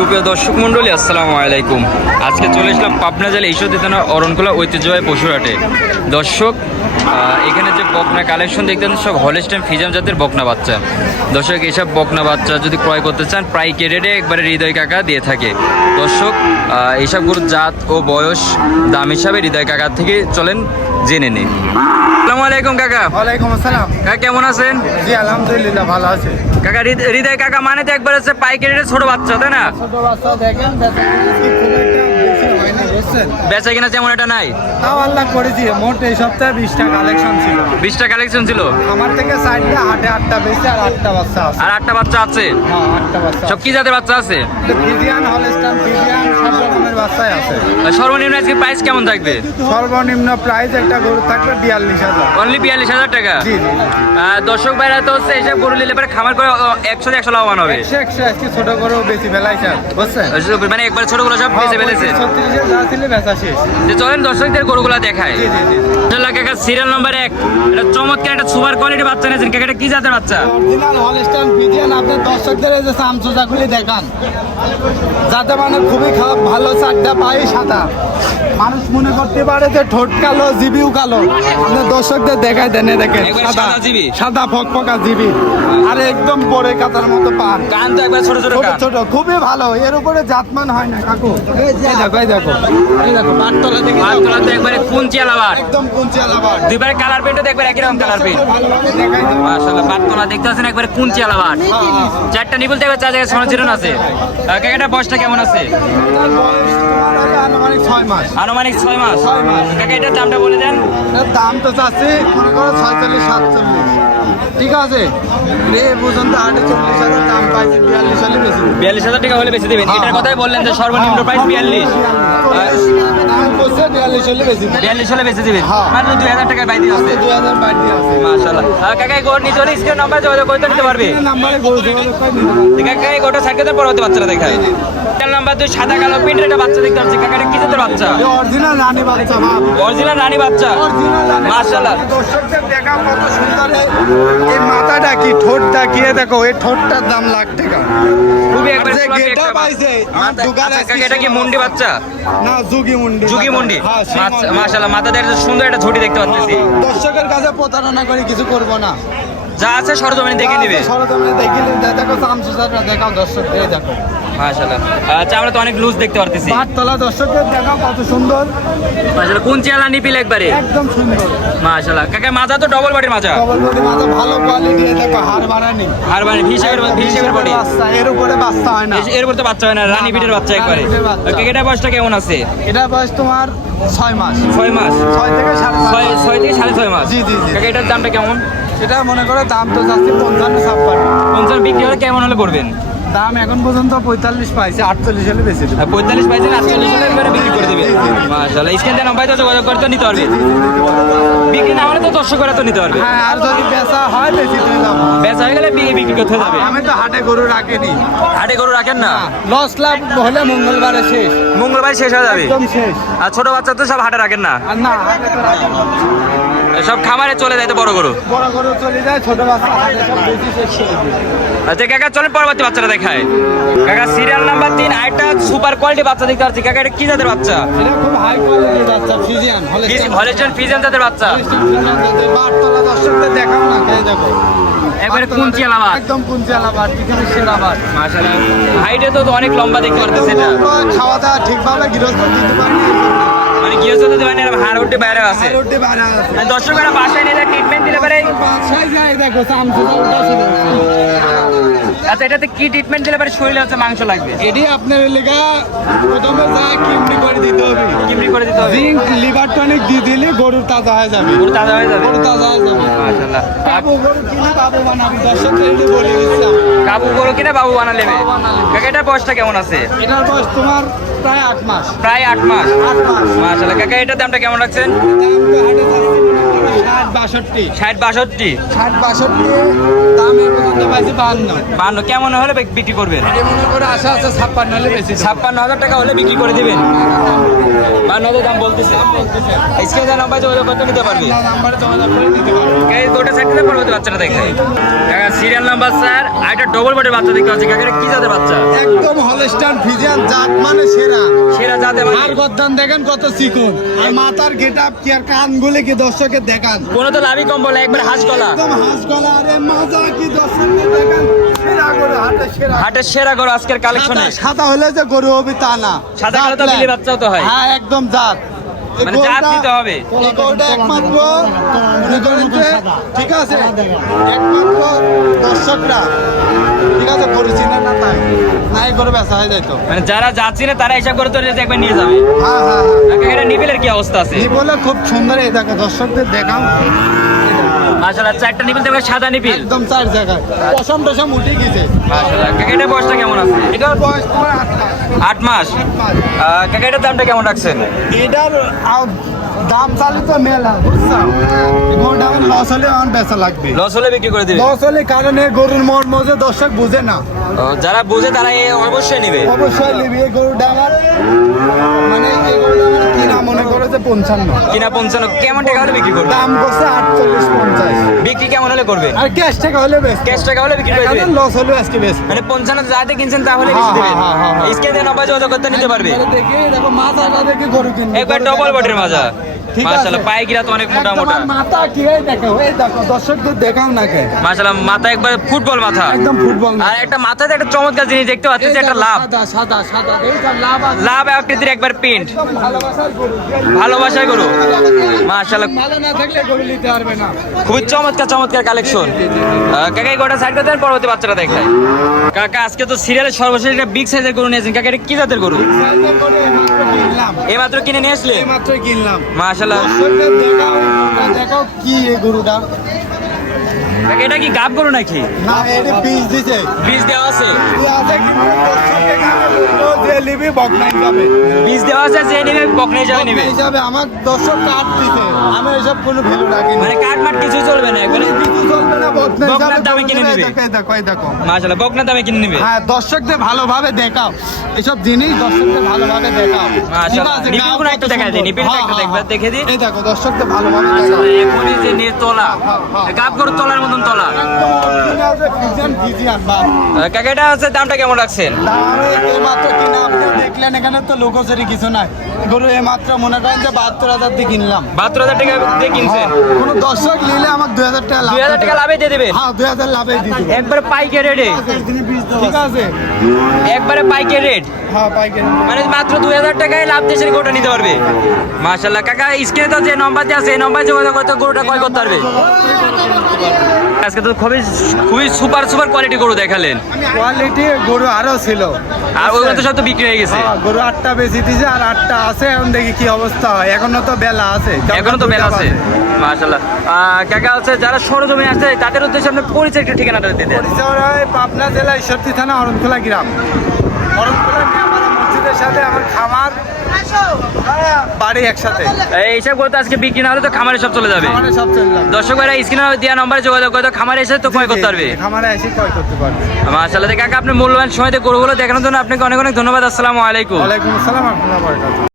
সুপ্রিয় দর্শক মন্ডলী, আসসালামু আলাইকুম। আজকে চলে আসলাম পাবনা জেলা ঈশ্বরদী থানা অরণখোলা ঐতিহ্যবাহী পশুরহাটে। দর্শক, এখানে যে বকনা কালেকশন দেখতেন সব হলস্টাইন ফ্রিজিয়ান জাতের বকনা বাচ্চা। দর্শক, এইসব বকনা বাচ্চা যদি ক্রয় করতে চান প্রায় রেটে একবারে হৃদয় কাকা দিয়ে থাকে। দর্শক, এইসব গরুর জাত ও বয়স দাম হিসাবে হৃদয় কাকার থেকে চলেন জেনে নিন। আসসালামু আলাইকুম কাকা। ওয়ালাইকুম আসসালাম। কাকা কেমন আছেন? জি আলহামদুলিল্লাহ ভালো আছে। কাকা, হৃদয় কাকা মানে তো একবার হচ্ছে পাইকারি রেটে ছোট বাচ্চা, তাই না? ছোট বাচ্চা দেখেন, বেচা কিনা তেমন এটা নাই। তাও আল্লাহ করেছি, মোট এই সপ্তাহে 20টা কালেকশন ছিল। 20টা কালেকশন ছিল। আমার থেকে 4টা, হাটে 8টা বেশি, আর 8টা বাচ্চা আছে। আর 8টা বাচ্চা আছে? হ্যাঁ, 8টা বাচ্চা। সব কি জাতের বাচ্চা আছে? ফ্রিজিয়ান, হলস্টাইন ফ্রিজিয়ান, সব রকমের বাচ্চাই আছে। সর্বনিম্ন আজকে প্রাইস কেমন থাকবে? সর্বনিম্ন প্রাইস একটা গরু থাকবে 42,000। অনলি 42,000 টাকা। জি জি। দর্শক ভাইরা তো হচ্ছে এইসব গরু নিলে পরে খামার করে 100 লাভবান হবে। 100 আজকে ছোট গরু বেশি বেলাইছে, বুঝছেন? মানে একবার ছোটগুলো সব বেঁচে ফেলেছে। 36 যা ছিল বেচা শেষ। যে চলেন দর্শকদের গরুগুলা দেখায়। জি জি জি। কাকা, সিরিয়াল নাম্বার 1, এটা চমৎকার একটা সুপার কোয়ালিটি বাচ্চা নিয়েছেন কাকা। এটা কি জাতের বাচ্চা? Original Holstein Friesian. আপনি দর্শকদের এই যে সামসুজাগুলি দেখান, যাতে মানে খুবই খারাপ, ভালো 4টা পায়ে সাদা। মানুষ মনে করতে পারে যে ঠোঁট কালো, জিবিও কালো। আপনি দর্শকদের দেখায় দেন, দেখেন একবারে সাদা জিবি। সাদা ফকফকা জিবি, আর একদম বড়ে কাতার মতো পান। কান তো একবার ছোট ছোট ছোট কান। ছোট, খুবই ভালো। এর উপরে জাতমান হয় না কাকু। এই দেখো, এই দেখো, এই দেখো পাটতলা দেখে পাতলা তো একবারে কুঞ্চিয়ালা বাট। একদম কুঞ্চিয়ালা বাট। দুইবারে কালার প্রিন্টও দেখবেন একই রকম কালার প্রিন্ট। ভালোভাবে দেখাই দেবো। মাশাআল্লাহ, পাতলা দেখতে আছেন একবারে কুঞ্চিয়ালা বাট। 4টা নিবল দেখবে, 4 জায়গায় সনচিরন আছে। কাকাটা বয়সটা কেমন আছে? তার বয়স তোমার হলো আনুমানিক 6 মাস। আনুমানিক 6 মাস। 6 মাস। কাকা, এটার দামটা বলে দেন। এর দাম তো চাচ্ছি মনে করো 46-47। ঠিক আছে, এ পর্যন্ত 48,000 দাম পাইছি, 42 সালে বেশি। 42,000 টাকা হলে বেশি দেবেন। এটার কথাই বললেন যে সর্বনিম্ন প্রাইস 42। দাম বলছে 42 সালে বেশি। 42 হলে বেশি দিবেন, হ্যাঁ। মাত্র 2,000 টাকায় বাইরে আছে। 2000 বাড়তি আছে। মাশাআল্লাহ। কাকা, এই গোর নিচে স্ক্রিন নাম্বার যোগাযোগ করতে নিতে পারবে। এই নাম্বারে গরু যোগাযোগ করে নিতে পারবে। কাকা, এই গোটা সাইকেলের পরবর্তী বাচ্চাটা দেখায়। নাম্বার 2, সাদা কালো প্রিন্টের একটা বাচ্চা দেখতে পাচ্ছি। কাকা, এটা কি জাতের বাচ্চা? এই অরিজিনাল রানী বাচ্চা বাপ। অরিজিনাল রানী বাচ্চা। অরিজিনাল রানী। মাশাআল্লাহ। দর্শকদের দেখা কত সুন্দর। এই মাথাটা কি, ঠোঁটটা কি, এ দেখো, এই ঠোঁটটার দাম লাখ টাকা। খুবই একবার যে গোলাপি গেটা একটা পাইছে, আমার দোকানে আচ্ছা, কাকা, এটা কি মুন্ডি বাচ্চা? না, যুগি মুন্ডি। যুগি মুন্ডি। হ্যাঁ, সেই মুন্ডি। মাশাআল্লাহ, মাথাতে একটা সুন্দর একটা ঝুঁটি দেখতে পাচ্ছি। দর্শকের কাছে প্রতারণা করে কিছু করবো না। যা আছে সরজমিনে দেখে নিবে। সরজমিনে দেখে নিবে। দেখো সামসুজারটা দেখাও দর্শকদের, দেখো মাশাআল্লাহ। আচ্ছা, আমরা তো অনেক লুজ দেখতে পারতেছি। পাটতলা দর্শকদের দেখাও কত সুন্দর। মাশাআল্লাহ, কোন চেলা নিপিল একবারে। একদম সুন্দর। মাশাআল্লাহ। কাকা, মাজা তো ডবল বডির মাজা। ডবল বডি মাথা, ভালো কোয়ালিটি। দেখো হাড় বাড়ানি, আর মানে ভিসের বডি। বাচ্চা, এর উপরে বাচ্চা হয় না। এর উপর তো বাচ্চা হয় না, রানী পিটের বাচ্চা একবারে। রানী পিটের বাচ্চা। কাকা, এটা বয়সটা কেমন আছে? এটা বয়স তোমার 6 মাস। 6 মাস। 6 থেকে 7.5। 6 থেকে 6.5 মাস। জি জি জি। কাকা, এটার দামটা কেমন? এটা মনে করো দাম তো যাচ্ছে 55-56। 50 বিক্রি হলে কেমন হলে করবেন? দাম এখন পর্যন্ত 45 পাইছে, 48 হলে বেশি দেবে। 45 পাইছেন, 48 হলে একবারে বিক্রি করে দিবেন। মাশাআল্লাহ। স্ক্রিন দেন নাম্বার তো যোগাযোগ করতে নিতে পারবে। বিক্রি না হলে তো দর্শকরা তো নিতে পারবে। হ্যাঁ, আর যদি বেচা হয় বেশি তুই দাম। বেচা হয়ে গেলে বিক্রি করতে যাবে। আমি তো হাটে গরু রাখিনি। হাটে গরু রাখেন না? লস লাভ হলে মঙ্গলবারে শেষ। মঙ্গলবার শেষ হয়ে যাবে। একদম শেষ। আর ছোট বাচ্চা তো সব হাটে রাখেন না? আর না, হাটে তো রাখেন না। সব খামারে চলে যায় তো বড় গরু। বড় গরু চলে যায়, ছোট বাচ্চা হাটে সব বেশি শেষ করে দিই। আচ্ছা কাকা, চলেন পরবর্তী বাচ্চাটা দেখায়। কাকা, সিরিয়াল নাম্বার 3, আরেকটা সুপার কোয়ালিটি বাচ্চা দেখতে পাচ্ছি। কাকা, এটা কি জাতের বাচ্চা? এটা খুব হাই কোয়ালিটির বাচ্চা, ফ্রিজিয়ান হলিস্টাইন ফ্রিজিয়ান জাতের বাচ্চা। বাটতলা দর্শকদের দেখাও না, খেয়ে দেখো। একবারে কুঞ্চিয়ালা বাট। একদম কুঞ্চিয়ালা বাট, পৃথিবীর সেরা বাট। মাশাআল্লাহ। হাইটে তো অনেক লম্বা দেখতে পারতেছে এটা। খাওয়া দাওয়া ঠিকভাবে গৃহস্থ দিতে পারেনি। মানে গিয়েছে তো মানে হাড় উঠে বাইরে আছে। রোডে বাইরে আছে। দর্শকরা বাসায় নিয়ে ট্রিটমেন্ট দিলে পারে। বাসায় যায় দেখো, সামসুজা উল্টা ছিল। আচ্ছা, এটাতে কি ট্রিটমেন্ট দিলে পারে শরীরে হচ্ছে মাংস লাগবে? এটি আপনার লেগা প্রথমে যা কিমনি করে দিতে হবে। কিমরি করে দিতে হবে। জিঙ্ক, লিভার টনিক দিয়ে দিলে গরু তাজা হয়ে যাবে। গরু তাজা হয়ে যাবে। গরু তাজা হয়ে যাবে। মাশাআল্লাহ। বাবু গরু কিনে বাবু বানাবি, দর্শকদের এটি বলে দিচ্ছি আমি। কাবু গরু কিনে বাবু বানা নেবে। কাকা, এটার বয়সটা কেমন আছে? এটার বয়স তোমার প্রায় 8 মাস। প্রায় 8 মাস। 8 মাস। মাশাআল্লাহ। কাকা, এটার দামটা কেমন রাখছেন? দাম তো হাটে যাচ্ছে ষাট 60-62 দাম এ পর্যন্ত পাইছি 52। কেমন হলে বিক্রি করবেন? এটি মনে করে আশা আছে 56 হলে বেশি 56,000 টাকা হলে বিক্রি করে দিবেন। 52 দাম বলতেছে। স্ক্রিনে দেওয়া নাম্বার যোগাযোগ করতে নিতে পারবে। নাম্বারে যোগাযোগ করে নিতে পারবে। এই গোটা সাইডে পরবর্তী বাচ্চাটা দেখাই। কাকা সিরিয়াল নাম্বার স্যার আর একটা ডবল বডির বাচ্চা দেখতে পাচ্ছি। কাকা এটা কি জাতের বাচ্চা? একদম হলস্টাইন ফ্রিজিয়ান জাত মানে সেরা। সেরা জাতের মানে আর গদ্দান দেখেন কত চিকন, আর মাথার গেটআপ কি আর কানগুলি কি দর্শকের দেখান। কোনো তো লাভই কম বলে একবার হাঁস গলা। একদম হাঁস গলা, আরে মাজা কি দর্শকদের দেখান। সেরা গরু, হাটের সেরা গরু আজকের কালেকশনে। সাদা হলে যে গরু হবে তা না, সাদা কালো তো বিলি বাচ্চাও তো হয়। হ্যাঁ একদম জাত। এই মানে জাত গরুটা- নিতে হবে। এই গরুটা একমাত্র মনে করেন যে ঠিক আছে, একমাত্র দর্শকরা ঠিক আছে গরু চিনে না, তাই নাই গরু বেচা হয়ে যাইতো। মানে যারা যাচ্ছি না তারা হিসাব করে তো একবার নিয়ে যাবে। হ্যাঁ হ্যাঁ কাকা এটা নিবিলের কি অবস্থা আছে? এই বলে খুব সুন্দর, এই দেখো দর্শকদের দেখাও মাশাআল্লাহ চারটা নিবিল দেখবে সাদা নিবিল। একদম 4 জায়গায় পশম টসম উঠে গেছে। মাশাআল্লাহ কাকা এটা বয়সটা কেমন আছে? এটার বয়স তোমার 8 মাস। কাকা এটার দামটা কেমন রাখছেন? এটার দাম চালি তো মেলা বুঝছো, গরুটা আমার লস হলে আমার বেচা লাগবে। লস হলে বিক্রি করে দিবে। লস হলে কারণে গরুর মর মজে দর্শক বুঝে না, যারা বুঝে তারা অবশ্যই নিবে। অবশ্যই নিবি। এই গরুটা আমার মানে এই গরুটা আমার কিনা মনে করে যে 55, কিনা 55 কেমন টাকা হলে বিক্রি করবে? দাম করছে 48-50, বিক্রি কেমন হলে করবেন? আর ক্যাশ টাকা হলে বেশ, ক্যাশ টাকা হলে বিক্রি করে দিবেন। লস হলে আজকে বেশ। মানে 55 যাতে কিনছেন তাহলে হ্যাঁ, বেশি দিবেন। হ্যাঁ, হ্যাঁ, হ্যাঁ। স্ক্রিনে দেওয়া নাম্বার যোগাযোগ করতে নিতে পারবে। দেখি দেখো মাথাটা দেখে গরু কিনবে। একবার ডবল বডির মাজা। ঠিক আছে। মাশাআল্লাহ পায়কিরা তো অনেক মোটা মোটা। একদম মাথা কি এই দেখো, এই দেখো দর্শকদের দেখাও না কে, মাশাআল্লাহ মাথা একবার ফুটবল মাথা। একদম ফুটবল না। আর একটা মাথাতে একটা চমৎকার জিনিস দেখতে পাচ্ছি যে একটা লাভ। সাদা সাদা সাদা এইটা লাভ আছে। লাভ আকৃতির একবার প্রিন্ট। একদম ভালোবাসার গরু। ভালোবাসার গরু। মাশাআল্লাহ ভালো না থাকলে গরু নিতে পারবে না। খুবই চমৎকার কালেকশন। কাকা এই গোটা সাইড করতে পরবর্তী বাচ্চাটা দেখায়। কাকা আজকে তো সিরিয়ালের সর্বশেষ একটা বিগ সাইজের গরু নিয়েছেন। কাকা এটা কি জাতের গরু? সাইজের গরু এইমাত্র কিনলাম। এইমাত্র কিনে নিয়ে আসলে? এইমাত্র কিনলাম। মাশাআল্লাহ। দর্শকদের দেখাও, দেখাও কি এই গরুটা। কাকা এটা কি গাব গরু নাকি? না এটা বীজ দিছে। বীজ দেওয়া আছে? আছে কিন্তু দর্শকের কাছে বলবো যে লিবি বকনাই যাবে। বীজ দেওয়া আছে যে নিবে বকনে যাবে নিবে। বকনাই যাবে, আমার দর্শক কাট দিতে। আমি এসব কোনো ভ্যালু রাখি না। মানে কাট মাট কিছু চলবে না একবারে। কিছু চলবে না, বকনাই বকনার যাবে, দামে কিনে গরু নিবে। দেখো, এই দেখো, এই দেখো। মাশাআল্লাহ বকনা দামে কিনে নিবে। হ্যাঁ দর্শকদের ভালোভাবে দেখাও, এসব জিনিস দর্শকদের ভালোভাবে দেখাও। মাশাআল্লাহ। ঠিক আছে, নিপিল গুলো একটু দেখাই দিই, নিপিলটা একটু দেখবে, দেখে দিই। এই দেখো দর্শকদের ভালোভাবে দেখাও। মাশাআল্লাহ এখনই যে নিয়ে তোলা, গাব গরু তোলার মতন তোলা। একদম original যে ফিজিয়ান বাপ। কাকা এটা হচ্ছে দামটা কেমন রাখছেন? দামে এইমাত্র কিনে আপনি দেখলেন, এখানে তো লোকোচুরি কিছু নাই। গরু এইমাত্র মনে করেন যে 72,000 দিয়ে কিনলাম। 72,000 টাকা দিয়ে কিনছেন। কোনো দর্শক নিলে আমার 2,000 টাকা লাভ। 2,000 টাকা লাভে দিয়ে দেবে। হ্যাঁ 2,000 লাভে দিয়ে দেবো। একবারে পাইকারি রেটে। ঠিক আছে, একবারে পাইকারি রেট। হ্যাঁ পাইকারি। মানে মাত্র 2,000 টাকায় লাভ দেশের গরুটা নিতে পারবে। মাশাআল্লাহ কাকা স্ক্রিনে তো যে নাম্বার দিয়ে আছে এই নাম্বার যোগাযোগ করতে গরুটা ক্রয় করতে পারবে। আজকে তো খুবই সুপার কোয়ালিটি গরু দেখালেন। কোয়ালিটি গরু আরো ছিল, আর ওগুলো তো সব তো বিক্রি হয়ে গেছে। হ্যাঁ, গরু 8টা বেশি দিছে আর 8টা আছে। এখন দেখি কি অবস্থা হয়, এখনো তো বেলা আছে। এখনো তো বেলা আছে। মাশাআল্লাহ। কাকা হচ্ছে যারা সরজমে আসছে তাদের উদ্দেশ্যে আপনি পরিচয় একটু ঠিকানাটা দিয়ে দেন। পরিচয় হয় পাবনা জেলা ঈশ্বরদী থানা অরণখোলা গ্রাম। অরণখোলা নিয়ামারা মসজিদের সাথে আমার খামার বাড়ি একসাথে। এইসব গরু তো আজকে বিক্রি না হলে তো খামারে সব চলে যাবে। খামারে সব চলে যাবে। দর্শক ভাইরা স্ক্রিনে দেওয়া নম্বরে যোগাযোগ করে তো খামারে এসে তো ক্রয় করতে পারবে। খামারে এসে ক্রয় করতে পারবে। মাশাআল্লাহ কাকা আপনি মূল্যবান সময় দিয়ে গরুগুলো দেখানোর জন্য আপনাকে অনেক অনেক ধন্যবাদ। আসসালামু আলাইকুম। ওয়ালাইকুম আসসালাম। আপনার